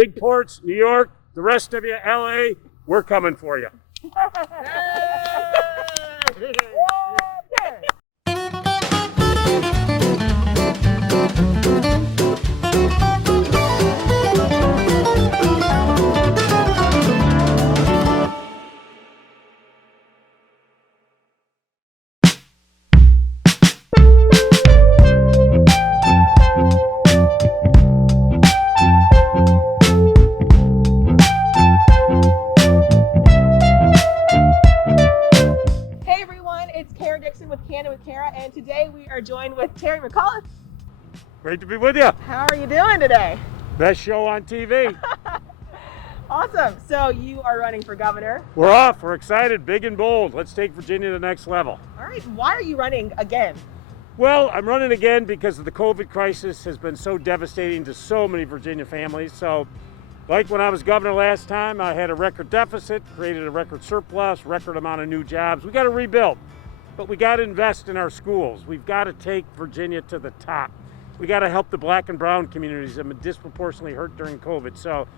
big ports, New York, the rest of you, LA, we're coming for you. Kara Dixon with Candid with Kara, and today we are joined with Terry McAuliffe. Great to be with you. How are you doing today? Best show on TV. Awesome. So you are running for governor. We're off. We're excited, big and bold. Let's take Virginia to the next level. All right. Why are you running again? Well, I'm running again because the COVID crisis has been so devastating to so many Virginia families. So, like when I was governor last time, I had a record deficit, created a record surplus, record amount of new jobs. We got to rebuild. But we got to invest in our schools. We've got to take Virginia to the top. We got to help the black and brown communities that have been disproportionately hurt during COVID. So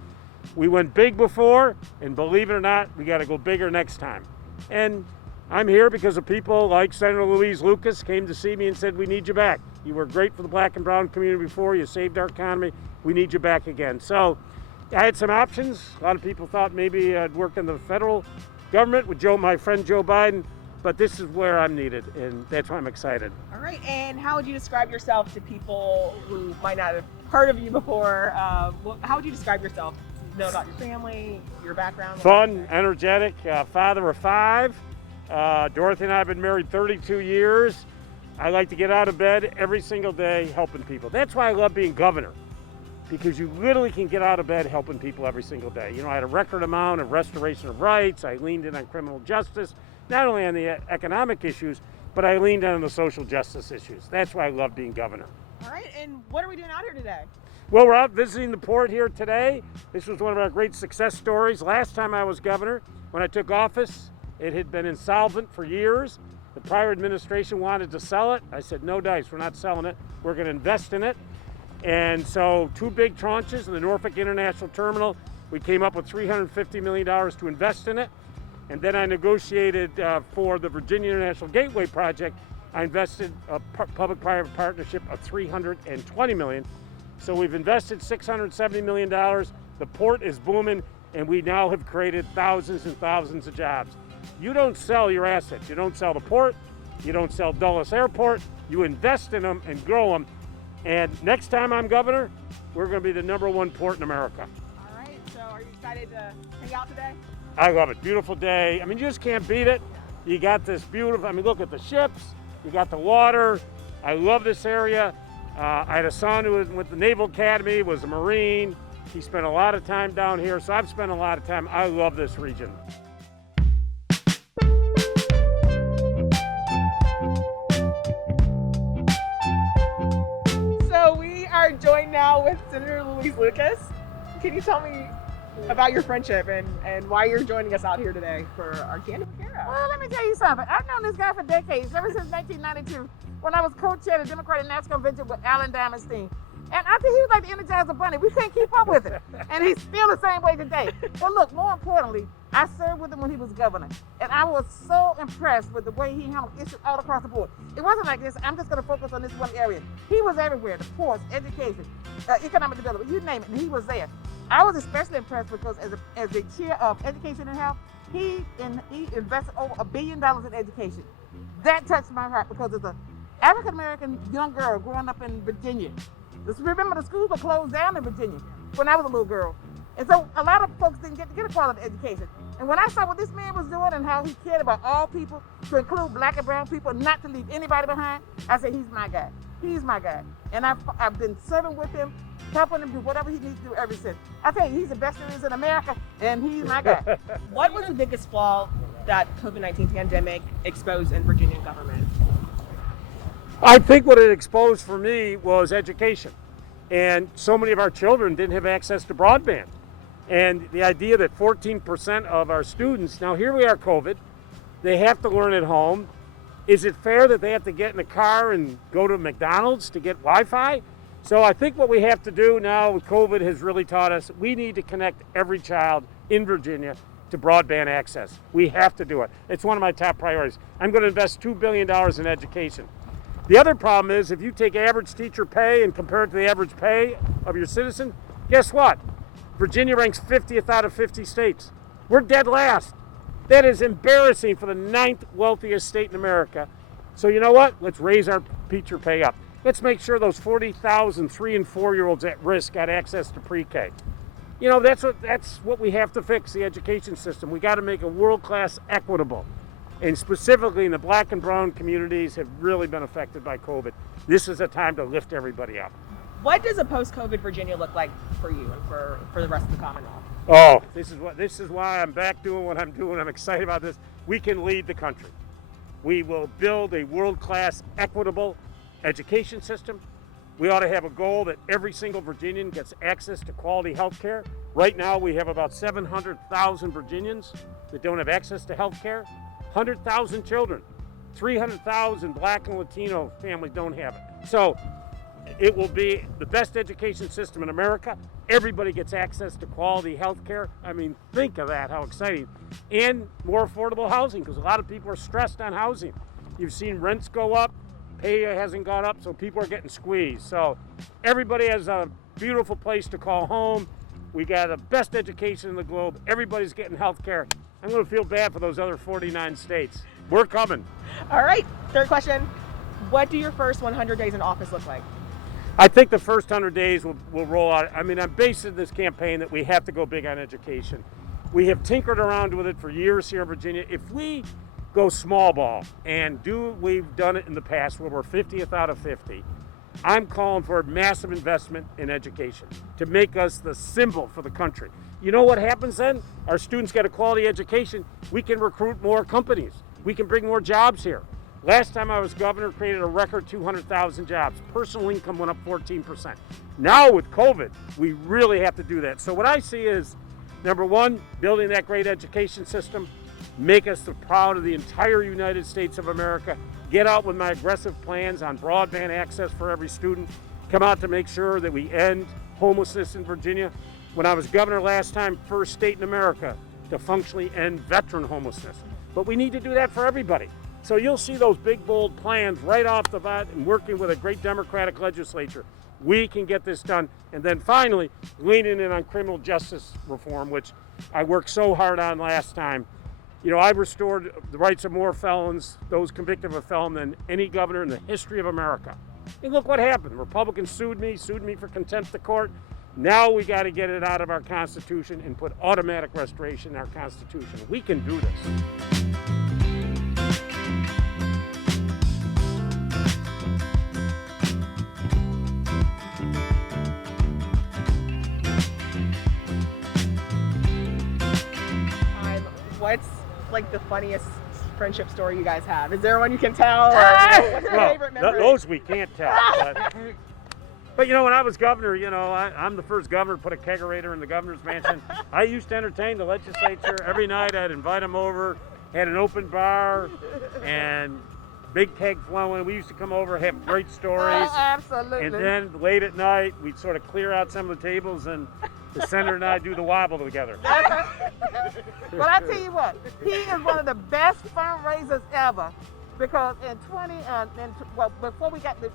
we went big before, and believe it or not, we got to go bigger next time. And I'm here because of people like Senator Louise Lucas came to see me and said, we need you back. You were great for the black and brown community before. You saved our economy. We need you back again. So I had some options. A lot of people thought maybe I'd work in the federal government with my friend Joe Biden. But this is where I'm needed, and that's why I'm excited. All right, and how would you describe yourself to people who might not have heard of you before? How would you describe yourself? Know about your family, your background? Fun, energetic, father of 5. Dorothy and I have been married 32 years. I like to get out of bed every single day helping people. That's why I love being governor, because you literally can get out of bed helping people every single day. You know, I had a record amount of restoration of rights. I leaned in on criminal justice. Not only on the economic issues, but I leaned on the social justice issues. That's why I love being governor. All right, and what are we doing out here today? Well, we're out visiting the port here today. This was one of our great success stories. Last time I was governor, when I took office, it had been insolvent for years. The prior administration wanted to sell it. I said, no dice, we're not selling it. We're going to invest in it. And so 2 big tranches in the Norfolk International Terminal. We came up with $350 million to invest in it. And then I negotiated for the Virginia International Gateway Project. I invested a public-private partnership of $320 million. So we've invested $670 million. The port is booming, and we now have created thousands and thousands of jobs. You don't sell your assets. You don't sell the port. You don't sell Dulles Airport. You invest in them and grow them. And next time I'm governor, we're going to be the #1 port in America. All right. So are you excited to hang out today? I love it. Beautiful day. I mean, you just can't beat it. You got this beautiful, I mean, look at the ships. You got the water. I love this area. I had a son who was with the Naval Academy, was a Marine. He spent a lot of time down here, so I've spent a lot of time. I love this region. So we are joined now with Senator Louise Lucas. Can you tell me about your friendship and why you're joining us out here today for our Candid with Kara? Well, let me tell you something. I've known this guy for decades, ever since 1992, when I was co-chair of the Democratic National Convention with Alan Diamondstein. And I think he was like the Energizer Bunny. We can't keep up with it. And he's still the same way today. But look, more importantly, I served with him when he was governor. And I was so impressed with the way he handled issues all across the board. It wasn't like this, I'm just going to focus on this one area. He was everywhere, the ports, education, economic development, you name it, and he was there. I was especially impressed because as the chair of education and health, he invested over $1 billion in education. That touched my heart because as an African-American young girl growing up in Virginia, just remember the schools were closed down in Virginia when I was a little girl. And so a lot of folks didn't get a quality education. And when I saw what this man was doing and how he cared about all people, to include black and brown people, not to leave anybody behind, I said, he's my guy. He's my guy. And I've been serving with him, helping him do whatever he needs to do ever since. I tell you, he's the best there is in America, and he's my guy. What was the biggest flaw that COVID-19 pandemic exposed in Virginia government? I think what it exposed for me was education. And so many of our children didn't have access to broadband. And the idea that 14% of our students, now here we are COVID, they have to learn at home. Is it fair that they have to get in a car and go to McDonald's to get Wi-Fi? So I think what we have to do now with COVID has really taught us we need to connect every child in Virginia to broadband access. We have to do it. It's one of my top priorities. I'm going to invest $2 billion in education. The other problem is if you take average teacher pay and compare it to the average pay of your citizen, guess what? Virginia ranks 50th out of 50 states. We're dead last. That is embarrassing for the 9th wealthiest state in America. So you know what? Let's raise our teacher pay up. Let's make sure those 40,000 3- and 4-year-olds at risk got access to pre-K. You know, that's what we have to fix, the education system. We got to make it world-class equitable. And specifically in the black and brown communities have really been affected by COVID. This is a time to lift everybody up. What does a post-COVID Virginia look like for you and for the rest of the Commonwealth? Oh, this is why I'm back doing what I'm doing. I'm excited about this. We can lead the country. We will build a world-class equitable education system. We ought to have a goal that every single Virginian gets access to quality health care. Right now we have about 700,000 Virginians that don't have access to health care. 100,000 children, 300,000 black and Latino families don't have it. So it will be the best education system in America. Everybody gets access to quality health care. I mean, think of that, how exciting. And more affordable housing, because a lot of people are stressed on housing. You've seen rents go up, pay hasn't gone up, so people are getting squeezed. So everybody has a beautiful place to call home. We got the best education in the globe. Everybody's getting health care. I'm going to feel bad for those other 49 states. We're coming. All right, third question. What do your first 100 days in office look like? I think the first 100 days will roll out. I mean, I'm basing this campaign that we have to go big on education. We have tinkered around with it for years here in Virginia. If we go small ball and we've done it in the past where we're 50th out of 50, I'm calling for a massive investment in education to make us the symbol for the country. You know what happens then? Our students get a quality education. We can recruit more companies. We can bring more jobs here. Last time I was governor, created a record 200,000 jobs. Personal income went up 14%. Now with COVID, we really have to do that. So what I see is, number one, building that great education system, make us proud of the entire United States of America, get out with my aggressive plans on broadband access for every student, come out to make sure that we end homelessness in Virginia. When I was governor last time, first state in America to functionally end veteran homelessness. But we need to do that for everybody. So you'll see those big, bold plans right off the bat and working with a great Democratic legislature. We can get this done. And then finally, leaning in on criminal justice reform, which I worked so hard on last time. You know, I restored the rights of more felons, those convicted of a felon, than any governor in the history of America. And look what happened. Republicans sued me for contempt of court. Now we got to get it out of our Constitution and put automatic restoration in our Constitution. We can do this. What's like the funniest friendship story you guys have? Is there one you can tell? Or what's your favorite memory? Those we can't tell. But you know, when I was governor, you know, I'm the first governor to put a kegerator in the governor's mansion. I used to entertain the legislature every night. I'd invite them over, had an open bar, and big keg flowing. We used to come over, have great stories. Absolutely. And then late at night, we'd sort of clear out some of the tables, and the senator and I do the wobble together. But I tell you what, he is one of the best fundraisers ever, because before we got the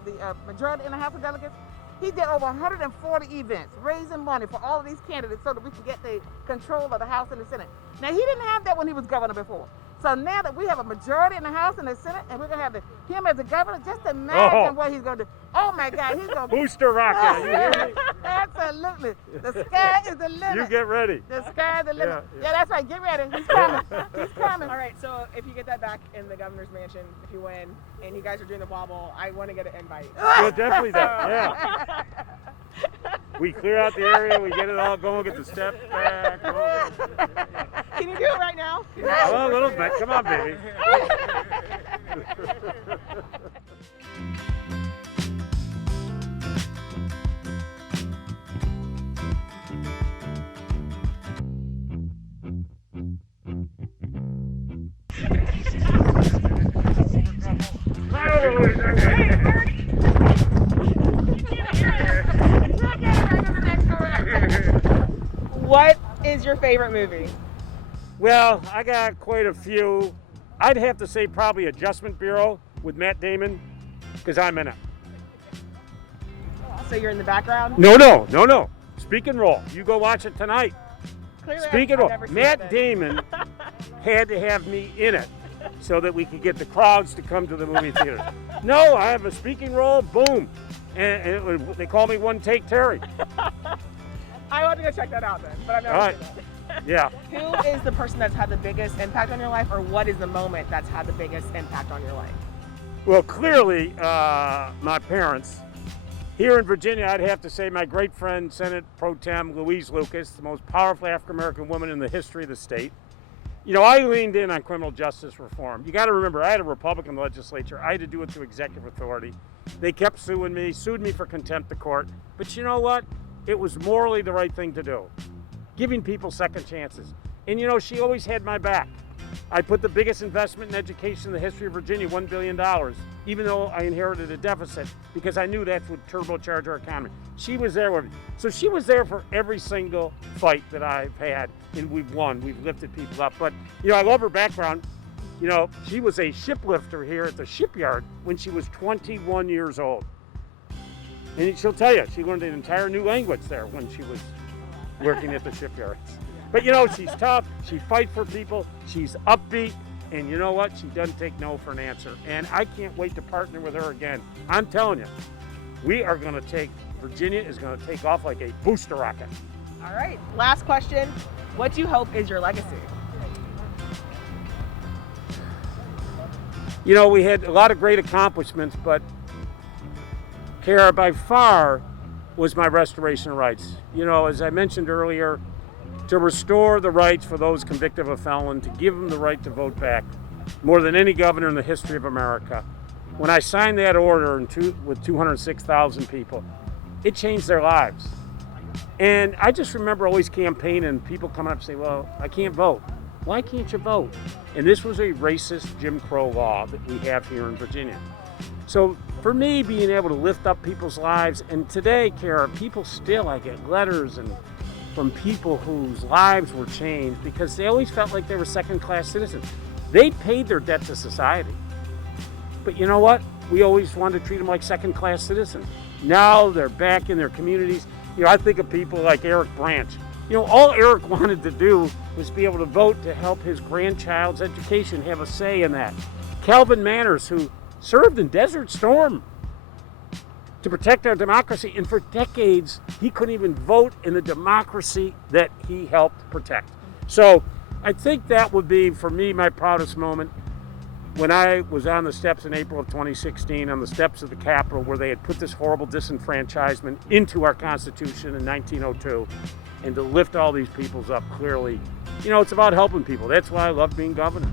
majority in the House of Delegates, he did over 140 events, raising money for all of these candidates so that we could get the control of the House and the Senate. Now, he didn't have that when he was governor before. So now that we have a majority in the House and the Senate, and we're going to have him as a governor, just imagine what he's going to do. Oh, my God, he's going to... Booster rocket, you hear me? Absolutely. The sky is the limit. You get ready. The sky is the limit. Yeah. Yeah, that's right. Get ready. He's coming. He's coming. All right, so if you get that back in the governor's mansion, if you win, and you guys are doing the wobble, I want to get an invite. We'll definitely do. Yeah. We clear out the area, we get it all going, get the steps back. Can you do it right now? Oh, a little bit. Come on, baby. Right over, Louis. What is your favorite movie? Well, I got quite a few. I'd have to say probably Adjustment Bureau with Matt Damon, because I'm in it. So you're in the background? No. Speak and roll. You go watch it tonight. Clearly, Speak and I've roll. never seen Matt it. Damon had to have me in it so that we could get the crowds to come to the movie theater. No, I have a speaking role, boom. And they call me One Take Terry. I want to go check that out then, but I've never All right. seen that. Yeah. Who is the person that's had the biggest impact on your life, or what is the moment that's had the biggest impact on your life? Well, clearly, my parents. Here in Virginia, I'd have to say my great friend, Senate Pro Tem Louise Lucas, the most powerful African-American woman in the history of the state. You know, I leaned in on criminal justice reform. You got to remember, I had a Republican legislature. I had to do it through executive authority. They kept sued me for contempt of court. But you know what? It was morally the right thing to do, giving people second chances. And you know, she always had my back. I put the biggest investment in education in the history of Virginia, $1 billion, even though I inherited a deficit, because I knew that would turbocharge our economy. She was there with me. So she was there for every single fight that I've had, and we've won. We've lifted people up. But, you know, I love her background. You know, she was a shiplifter here at the shipyard when she was 21 years old. And she'll tell you, she learned an entire new language there when she was working at the shipyards. But you know, she's tough, she fights for people, she's upbeat, and you know what? She doesn't take no for an answer. And I can't wait to partner with her again. I'm telling you, Virginia is gonna take off like a booster rocket. All right, last question. What do you hope is your legacy? You know, we had a lot of great accomplishments, but Kara, by far, was my restoration of rights. You know, as I mentioned earlier, to restore the rights for those convicted of a felon, to give them the right to vote back, more than any governor in the history of America. When I signed that order with 206,000 people, it changed their lives. And I just remember always campaigning, people coming up and saying, well, I can't vote. Why can't you vote? And this was a racist Jim Crow law that we have here in Virginia. So for me, being able to lift up people's lives, and today, Kara, people still, I get letters from people whose lives were changed because they always felt like they were second-class citizens. They paid their debt to society. But you know what? We always wanted to treat them like second-class citizens. Now they're back in their communities. You know, I think of people like Eric Branch. You know, all Eric wanted to do was be able to vote to help his grandchild's education, have a say in that. Calvin Manners, who served in Desert Storm to protect our democracy, and for decades he couldn't even vote in the democracy that he helped protect. So I think that would be, for me, my proudest moment when I was on the steps in April of 2016, on the steps of the Capitol, where they had put this horrible disenfranchisement into our Constitution in 1902, and to lift all these peoples up clearly. You know, it's about helping people. That's why I love being governor.